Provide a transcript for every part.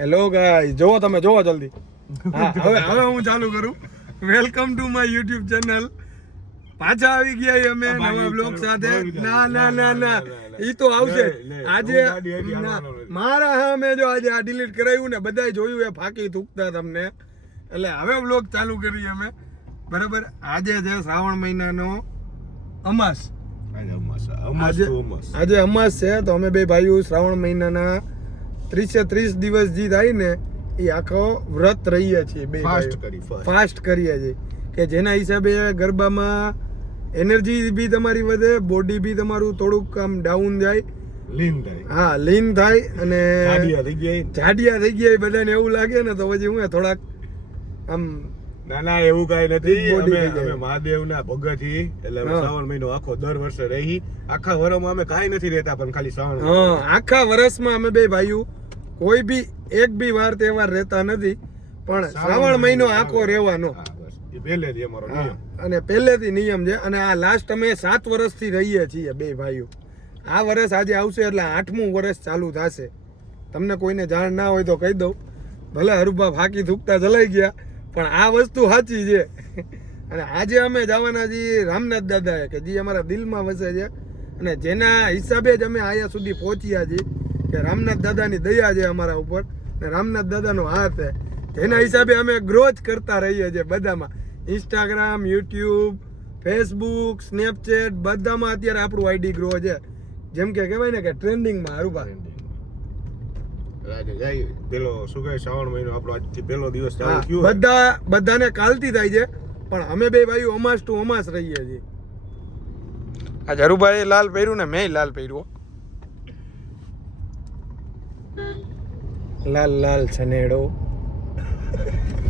Hello guys જોવો તમે જોવો જલ્દી. હા હવે હવે હું ચાલુ કરું. Welcome to my YouTube channel પાછા આવી ગયા અમે નવા બ્લોગ સાથે. ના ના ના ના. ઈ તો આવશે. આજે મારા હા મેં જો આજે આ ડિલીટ કરાવ્યું ને બધાય જોયું એ ફાકી થૂકતા તમને. એટલે હવે બ્લોગ ચાલુ કરીએ અમે. બરાબર? આજે છે શ્રાવણ મહિનાનો અમાસ. આજે અમાસ છે તો અમે બે ભાઈઓ શ્રાવણ મહિનાના ત્રીસે ત્રીસ દિવસ જે થાય ને એ આખો વ્રત રહીએ છીએ બે ફાસ્ટ કરી ફાસ્ટ કરીએ છીએ. કે જેના હિસાબે ગરબામાં એનર્જી બી તમારી વધે બોડી બી તમારું થોડુંક આમ ડાઉન જાય. લીન થાય. હા લીન થાય અને જાડિયા થઈ ગયા. બધાને એવું લાગે ને તો પછી હું થોડાક આમ ના ના એવું કઈ નથી. અમે અમે મહાદેવના ભગત એટલે શ્રાવણ મહિનો આખો દર વર્ષે રહી. આખા વર્ષમાં અમે કાંઈ નથી રહેતા પણ ખાલી શ્રાવણ આખા વર્ષમાં અમે બે ભાઈઓ કોઈ બી એક બી વાર તહેવાર રહેતા નથી. પણ શ્રાવણ મહિનો આખો રહેવાનો. અને પહેલેથી નિયમ છે. અને આ લાસ્ટ અમે સાત વર્ષથી રહીએ છીએ બે ભાઈઓ. આ વર્ષ આજે આવશે એટલે આઠમું વર્ષ ચાલુ થશે. તમને કોઈને જાણ ના હોય તો કહી દઉં. ભલે હરુભા ફાકી થૂકતા જલાઈ ગયા પણ આ વસ્તુ સાચી છે. અને આજે અમે જવાના છીએ રામનાથ દાદાએ કે જે અમારા દિલમાં વસે છે. અને જેના હિસાબે જ અમે અહીંયા સુધી પહોંચ્યા છીએ. કે રામનાથ દાદાની દયા છે અમારા ઉપર ને રામનાથ દાદાનો હાથ છે. એના હિસાબે અમે ગ્રોથ કરતા રહીએ છીએ બધામાં. ઇન્સ્ટાગ્રામ યુટ્યુબ ફેસબુક સ્નેપચેટ બધામાં અત્યારે આપણું આઈડી ગ્રો છે. જેમ કે કહેવાય ને કે ટ્રેન્ડિંગમાં હારું રાજે જાય. પેલો શું કહે શ્રાવણ મહિનો આપણો આજથી પહેલો દિવસ ચાલુ થયો. બધા બધાને કાલથી થાય છે. પણ અમે બે ભાઈઓ અમાસ ટુ અમાસ રહીએ છીએ. આ જરુભાઈ લાલ પહેર્યું ને મેં લાલ પહેર્યું લાલ લાલ છનેડો.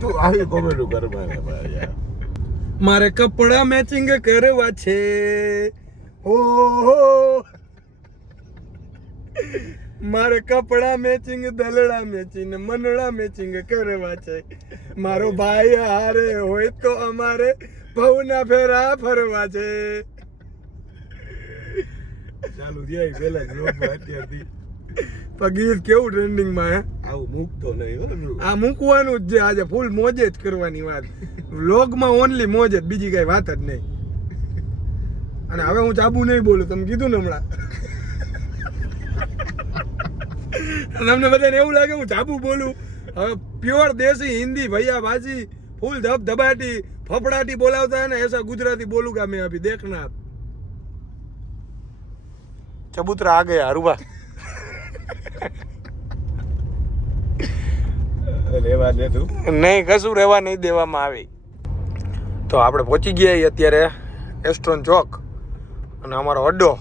તું આવી કોમેડી કર મારે મારે કપડા મેચિંગ કરવા છે. હો હો. મારે કપડા મેચિંગ દલડા મેચિંગ મનડા મેચિંગ કરવા છે. મારો ભાઈ હારે હોય તો અમારે ભવના ફેરા ફરવા છે. ચાલુ જાય પેલા જ અત્યારથી. પણ કેવું ટ્રેન્ડિંગમાં હે? આવું મૂકતો નહીં આ મૂકવાનું જ છે આજે ફૂલ મોજે જ કરવાની વાત. વ્લોગમાં ઓનલી મોજ બીજી કઈ વાત જ નહીં. અને હવે હું ચાબુ નહીં બોલું તમે કીધું ને હમણાં. તમને બધાને એવું લાગે હું ચાબુ બોલું? હવે પ્યોર દેશી હિન્દી ભૈયા ભાજી ફૂલ ધબ ધબાટી ફફડાટી બોલાવતા ને એસા ગુજરાતી બોલું કે મેં અભી દેખના ચબૂતરા આ ગયા હરુભા રહેવા દે તું. નહીં કશું રહેવા નહીં દેવામાં આવે. તો આપણે પહોંચી ગયા અત્યારે એસ્ટ્રોન ચોક અને અમારો અડ્ડો.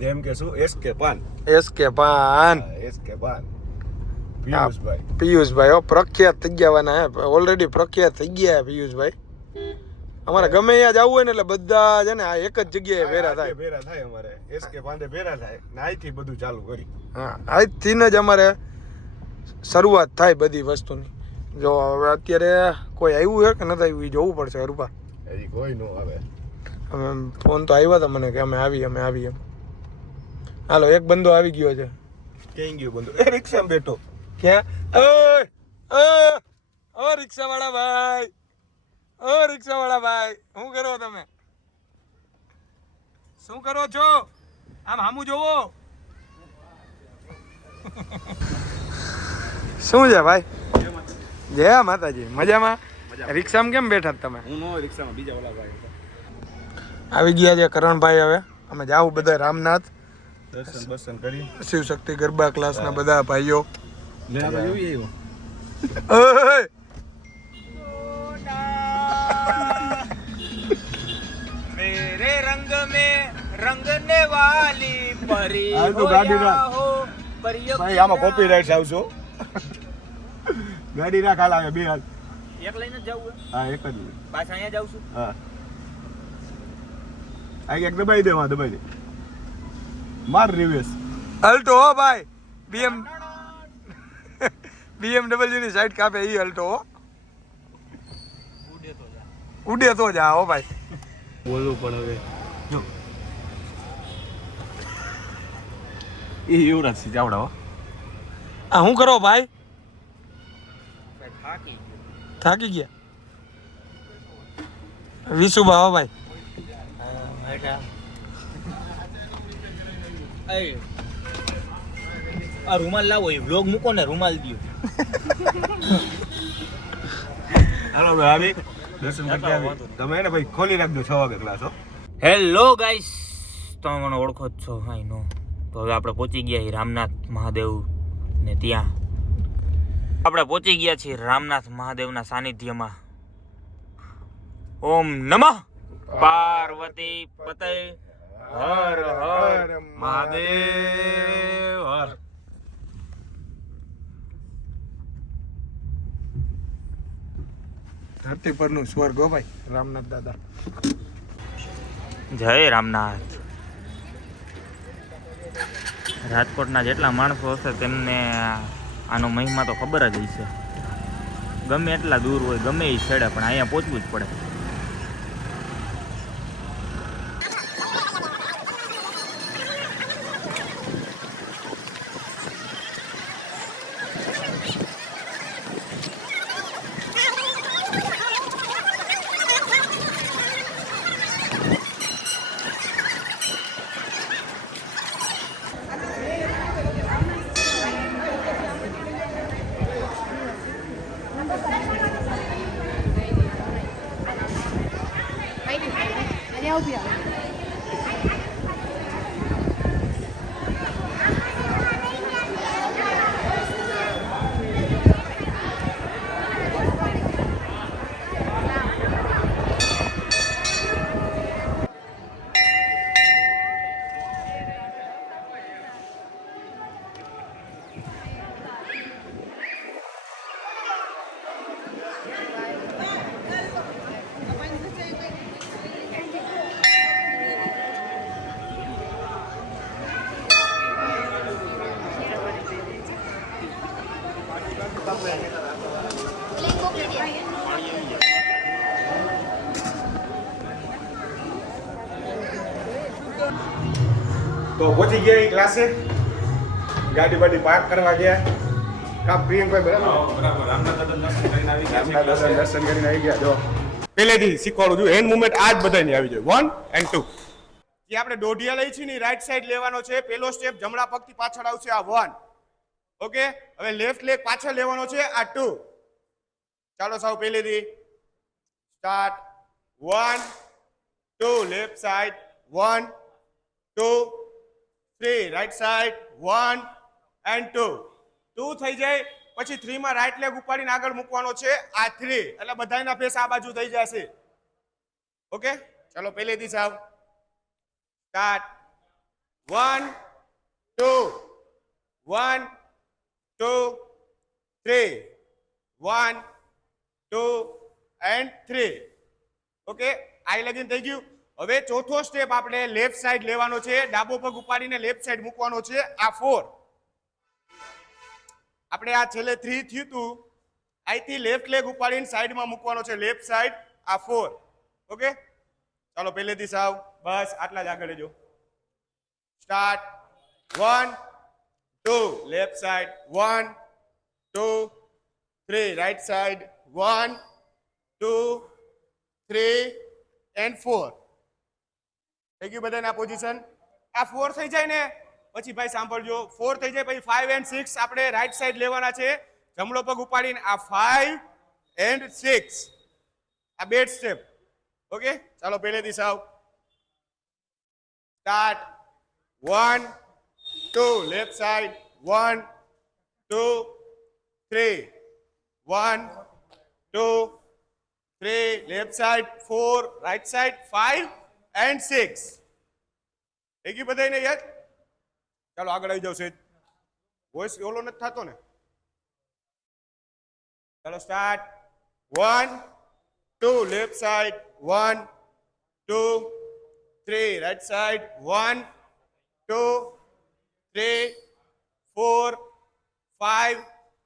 જેમ કે શું? એસ કે પાન. એસ કે પાન. એસ કે પાન. પિયુષભાઈ. પિયુષભાઈ પ્રખ્યાત થઈ ગયા ઓલરેડી પ્રખ્યાત થઈ ગયા પિયુષભાઈ. અમારે ગમે ત્યાં જવું હોય ને એટલે બધા છે ને આ એક જ જગ્યાએ ભેરા થાય. ભેરા થાય અમારે. એસ કે પાંદે ભેરા થાય. ને અહીંથી બધું ચાલુ કરી. હા આજથી જ અમારે શરૂઆત થાય બધી વસ્તુની. જો હવે અત્યારે કોઈ આવ્યું છે કે નથી આવ્યું એ જોવું પડશે રૂપા. હજી કોઈ નો આવે. અમે ફોન તો આવ્યા હતા મને કે અમે આવી અમે આવી એમ. હાલો એક બંદો આવી ગયો છે. ક્યાં ગયો બંદો? એ રિક્ષામાં બેઠો. ક્યાં? ઓ રિક્ષા વાળા ભાઈ. ઓ રિક્ષા વાળા ભાઈ શું કરો તમે? શું કરો છો? આમ હામું જોવો. શું છે ભાઈ? જય માતાજી મજામાં? રિક્ષામાં કેમ બેઠા તમે? હું રિક્ષામાં બીજા વાળા ભાઈ આવી ગયા છે કરણભાઈ હવે. અમે જાવું બધા રામનાથ. દર્શન બર્શન કરી. શિવશક્તિ ગરબા ક્લાસના બધા ભાઈઓ. मेरे रंग में रंगने वाली परी हाल तो हो गाड़ी या राख। हो परियों ભાઈ की આમાં राह। કોપીરાઇટ આવશો ગાડી ના ખાલ આવે બે હાલ એક લઈને જ જવું હે? હા એક જ પાછા અહીંયા જાઉં છું હા આ એક દબાઈ દે માં દબાઈ દે માર રિવેસ અલ્ટો હો ભાઈ બીએમ બીએમડબલ્યુ ની સાઈડ કાપે ઈ અલ્ટો હો ઉડે તો જા ઉડે તો જા હો ભાઈ. બોલવું પણ હવે. જો. એ યુવરાજ સિંહ ચાવડા આ શું કરો ભાઈ? થાકી ગયા. વિશુ ભાવ ભાઈ. આ રૂમાલ લાવો એ વ્લોગ મૂકો ને રૂમાલ દ્યો. હાલો ભાઈ આવી દર્શન કરી આવી. તમે ને ભાઈ ખોલી રાખજો છ વાગે ક્લાસ હેલો ગાઈસ તમે મને ઓળખો જ છો આઈ નો. તો હવે આપણે પહોંચી ગયા રામનાથ મહાદેવ ને ત્યાં. આપણે પહોંચી ગયા છીએ રામનાથ મહાદેવના સાનિધ્યમાં. ઓમ નમઃ. પાર્વતી પતય. હર હર મહાદેવ. હર ધરતી પરનું સ્વર્ગ હો ભાઈ, રામનાથ દાદા. જય રામનાથ. રાજકોટના જેટલા માણસો હશે તેમને આનો મહિમા તો ખબર જ હશે. ગમે એટલા દૂર હોય, ગમે એ છેડે, પણ અહીંયા પહોંચવું જ પડે. તો પહોંચી ગયા એ ક્લાસે ગાડી બાડી પાર્ક કરવા ગયા. કા પ્રિયંકભાઈ બરાબર? દર્શન કરીને આવી ગયા. દર્શન દર્શન કરીને આવી ગયા જો. પહેલેથી શીખવાડું છું હેન્ડ મુવમેન્ટ આ જ બધાની આવી જોઈએ વન એન્ડ ટુ જે આપણે દોઢિયા લઈ છીએ ને રાઈટ સાઈડ લેવાનો છે. પેલો સ્ટેપ જમણા પગથી પાછળ આવશે આ વન ઓકે? હવે લેફ્ટ લેગ પાછળ લેવાનો છે આ ટુ ચાલો સાવ પહેલેથી. Start one two left side one two three right side one and two two થઈ જાય, પછી થ્રીમાં રાઈટ લેગ ઉપાડીને આગળ મૂકવાનો છે આ થ્રી એટલે બધાના ફેસ આ બાજુ થઈ જશે. ઓકે? ચાલો પહેલેથી સાવ. Start one two one two three one two and three okay આઈ લગીન થઈ ગયું. હવે ચોથો સ્ટેપ આપણે લેફ્ટ સાઈડ લેવાનો છે. ડાબો પગ ઉપાડીને લેફ્ટ સાઈડ મૂકવાનો છે. આ ફોર આપણે આ છેલ્લે થ્રી થયું તું. અહીંથી લેફ્ટ લેગ ઉપાડીને સાઈડમાં મૂકવાનો છે. લેફ્ટ સાઈડ આ ફોર ઓકે ચાલો પહેલેથી સાવ. બસ, આટલા જ આગળ જો start one two left side one two three right side one two three and four થઈ ગયું બધાને આ પોઝિશન આ ફોર થઈ જાય ને? પછી ભાઈ સાંભળજો. ફોર થઈ જાય પછી ફાઈવ એન્ડ સિક્સ આપણે રાઈટ સાઈડ લેવાના છે. જમણો પગ ઉપાડીને આ ફાઈવ એન્ડ સિક્સ આ બેડ સ્ટેપ ઓકે ચાલો પહેલેથી સાવ start one two left side one two three one two three left side four right side five and six થઈ ગયું બધાને યાદ ચાલો આગળ આવી જાવ સેજ વોઇસ ઓલો નથી થતો ને ચાલો start one two left side one two three right side one two three four five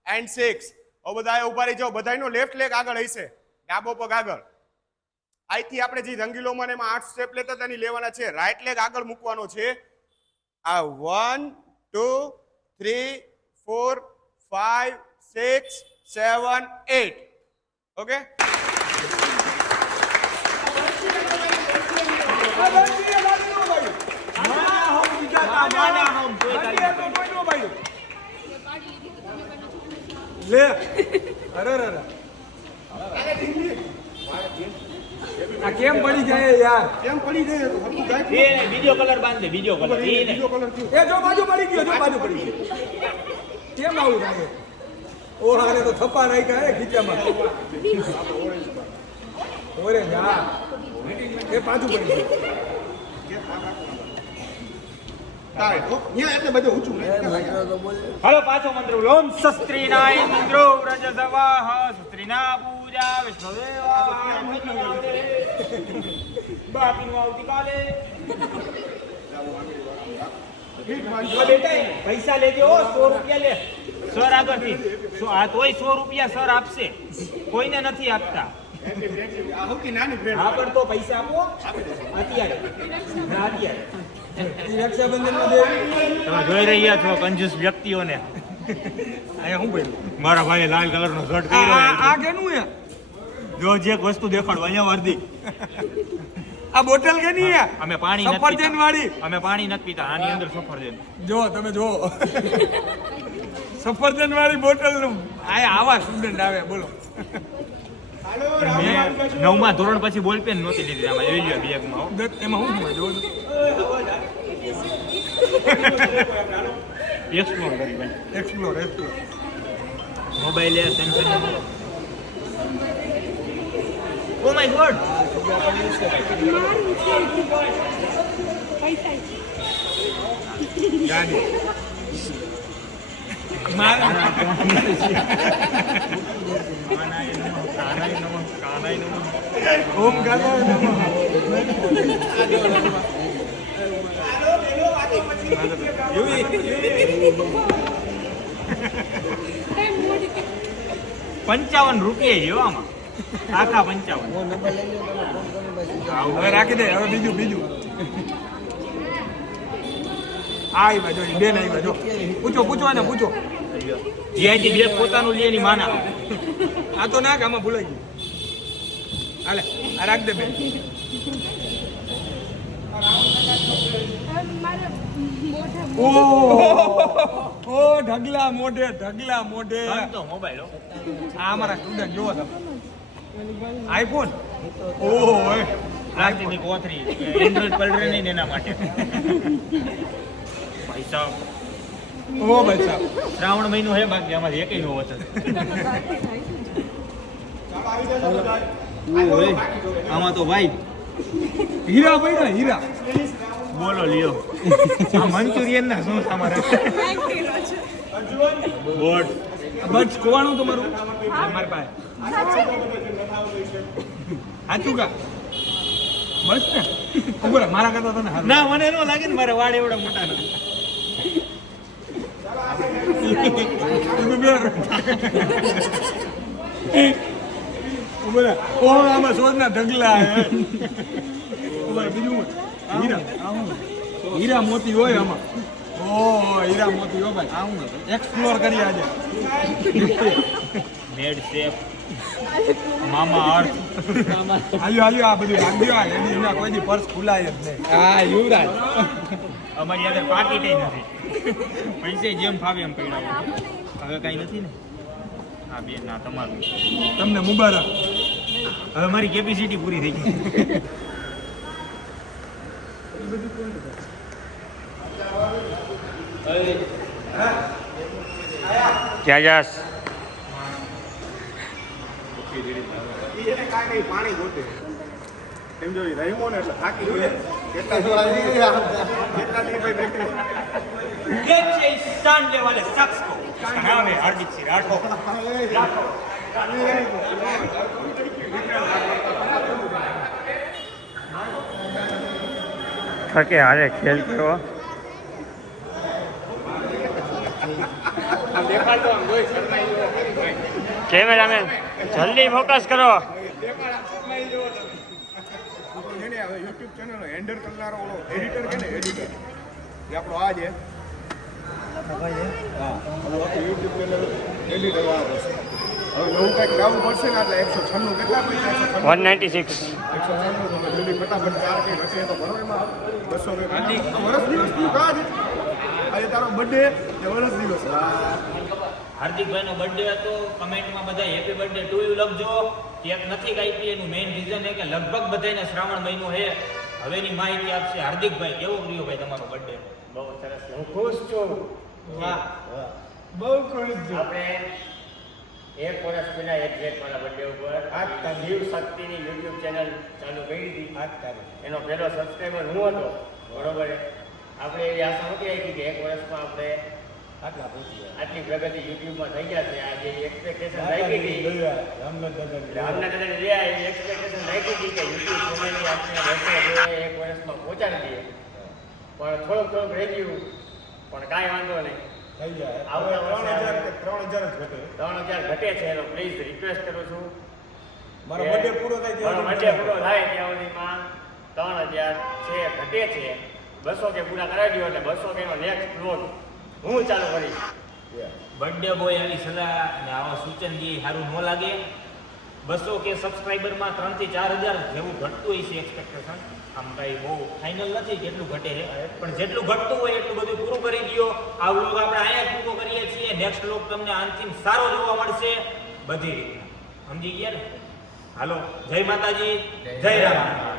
and six હવે બધા ઊભા રહી જાઓ. બધાનો લેફ્ટ લેગ આગળ હશે. ડાબો પગ આગળ. અહીંથી આપણે જે રંગીલોમાં એમાં આઠ સ્ટેપ લેતા તેની લેવાના છે. રાઈટ લેગ આગળ મૂકવાનો છે. આ one two three four five six seven eight okay લે. અરે અરે અરે. આ કેમ પડી જાય યાર? કેમ પડી જાય તો હરખું ગાય બીજો કલર બાંધે બીજો કલર બીજો કલર એ જો બાજુ પડી ગયો જો બાજુ પડી ગયો. કેમ આવું થાય? ઓ હારે તો થપ્પા રાખ્યા ગયા ખીચામાં. ઓરે જા એ પાછું પડી ગયું. હલો પાછો મંત્ર ઓમ શસ્ત્રી નાય મંત્રો વ્રજ સવાહ શસ્ત્રીના પૂજા આવતીકાલે પૈસા લેજો સો રૂપિયા લે સર આગળથી સો- આ તોય સો રૂપિયા સર આપશે કોઈને નથી આપતા આ નાની ભેટ હા પણ તો પૈસા આપો અત્યારે અત્યારે તમે જોઈ રહ્યા છો કંજૂસ વ્યક્તિઓને. અહીંયા શું પડ્યું મારા ભાઈએ લાલ કલરનો શર્ટ પહેર્યો આ- આ કેનું હે જો જે એક વસ્તુ દેખાડો અહીંયા વર્દી. આ બોટલ કે નહીં અમે પાણી નથી સફરજન વાળી. અમે પાણી નથી પીતા આની અંદર સફરજન. જો તમે જો સફરજન વાળી બોટલનું આ આવા સ્ટુડન્ટ આવે બોલો. મેં નવમા ધોરણ પછી બોલપેન નહોતી લીધી આમાં જોઈ લ્યો બેગમાં હો. એમાં શું હોય જો એક્સપ્લોર કરી ભાઈ. Explore explore mobile Samsung oh my god. ગાડી ઓમ પંચાવન રૂપિયા હો આમાં. આખા પંચાવન. હવે રાખી દે હવે બીજું બીજું. આ બાજુ બેન આવ્યા જો. પૂછો પૂછો ને પૂછો. જીઆઈટી બે પોતાનું લે ની માના. આ તો ના આમાં ભૂલાઈ ગયું. હાલે આ રાખ દે બેન. ઓ! ઢગલા મોઢે ઢગલા મોઢે. મોબાઈલ આ અમારા સ્ટુડન્ટ જોવો તમે. આઈફોન ઓહો પ્લાસ્ટિકની કોથળી એન્ડ્રોઈડ નહીં એના માટે. ભાઈ સાહેબ ઓ ભાઈ સાહેબ. શ્રાવણ મહિનો હે બાકી અમારે એકય નો વચન. આમાં તો ભાઈ હીરા ભાઈ ને હીરા. બોલો લ્યો. આ મંચુરિયન ના શું તમારે બોટ. બટ કોવાનું તમારું? મારી પાસે. સાચું કા? બસ ને? ખબર મારા કરતા તને ના મને ન લાગે ને મારે વાડ એવડા મોટા ના તું બે ઊભો રહે. ઓ આમાં સોજના ઢગલા બીજું હીરા હીરા મોતી હોય આમાં ઓ હીરા મોતી હો ભાઈ આવું એક્સપ્લોર કરી આજે મેડ શેફ મામા અર્થ હાલ્યો હાલ્યો આ બધું રાખ્યો એની વિના કોઈ પર્સ ખુલાય જ નહીં હા યુવરાજ અમારી આગળ પાકીટે નથી પૈસે જેમ ફાવે એમ પૈડા હવે કઈ નથી ને? હા બેન ના તમારું. તમને મુબારક. હવે મારી કેપેસિટી પૂરી થઈ ગઈ. ક્યાં જાસ કાંઈ નહીં પાણી ગોતે. એમ જો ઈ રહીમો ને એટલે થાકી ગયો. કેટલા કેટલા દી ભાઈ બેઠે ये चाहिए स्टैंड वाले शख्स को इसका नाम है हार्दिक सिंह राठौर थके हारे खेल करो कैमरामैन जल्दी फोकस करो જેને હવે યુટ્યુબ ચેનલ હેન્ડલ કરનારો ઓલો એડિટર કે ને એડિટર એ આપણો આ છે. હા યુટ્યુબ ચેનલ એડિટર હવે નવું કંઈક લાવવું પડશે ને એટલે એકસો છન્નું કેટલા પૈસા વન નાઇન્ટી સિક્સ એકસો છન્નું તમે જલ્દી ફટાફટ ચાર કંઈ હશે તો ભરો એમાં. બસો કંઈ વરસ કાજ આજે? તારો બર્થડે ને વરસ દિવસ. હાર્દિકભાઈનો બર્થડે હતો. કમેન્ટમાં બધા હેપી બર્થડે ટુ યુ લખજો. કેક નથી કાપી એનું મેઇન રીઝન એ કે લગભગ બધાને શ્રાવણ મહિનો છે. હવેની માહિતી આપશે હાર્દિકભાઈ કેવો રહ્યો ભાઈ તમારો બર્થડે બહુ સરસ. હું ખુશ છું. વાહ. બહુ ખુશ છું. આપણે એક વર્ષ પહેલા એક્ઝેક્ટ મારા બર્થડે ઉપર આ જીવ શક્તિની યુટ્યુબ ચેનલ ચાલુ કરી હતી. એનો પહેલો સબસ્ક્રાઈબર હું હતો. બરોબર. આપણે એવી આશા નથી આવી કે એક વર્ષમાં આપણે આટલા પહોંચી આટલી પ્રગતિ યુટ્યુબમાં થઈ ગયા છે. આજે એક્સપેક્ટેશન રાખી હતી. રામનગર દાદાની દયા એવી એક્સપેક્ટેશન રાખી હતી કે યુટ્યુબ ચેનલની આપણે વર્ષો એક વર્ષમાં પહોંચાડી દઈએ. પણ થોડુંક થોડુંક રહી ગયું પણ કાંઈ વાંધો નહીં. થઈ જાય આવતા ત્રણ વર્ષે હજાર ત્રણ હજાર ઘટે. ત્રણ હજાર ઘટે છે એનો પ્લીઝ રિક્વેસ્ટ કરું છું. મારો birthday પૂરો થાય મારો સુધી પૂરો થાય ત્યાં સુધીમાં ત્રણ હજાર છે ઘટે છે. બસો કે પૂરા કરાવી દો એટલે બસો કે નેક્સ્ટ ફ્લોર હું ચાલુ કરીશ. બર્થડે બોય આવી સલાહ ને આવા સૂચન જે સારું ન લાગે, બસો કે સબસ્ક્રાઈબરમાં ત્રણથી ચાર હજાર જેવું ઘટતું હોય છે એક્સપેક્ટેશન આમ કાંઈ બહુ ફાઇનલ નથી જેટલું ઘટે છે. પણ જેટલું ઘટતું હોય એટલું બધું પૂરું કરી દો. આ વ્લોગ આપણે અહીંયા જ પૂરો કરીએ છીએ. નેક્સ્ટ વ્લોગ તમને આનથી સારો જોવા મળશે. બધી રીતના. સમજી ગયા ને? હાલો, જય માતાજી, જય રામ.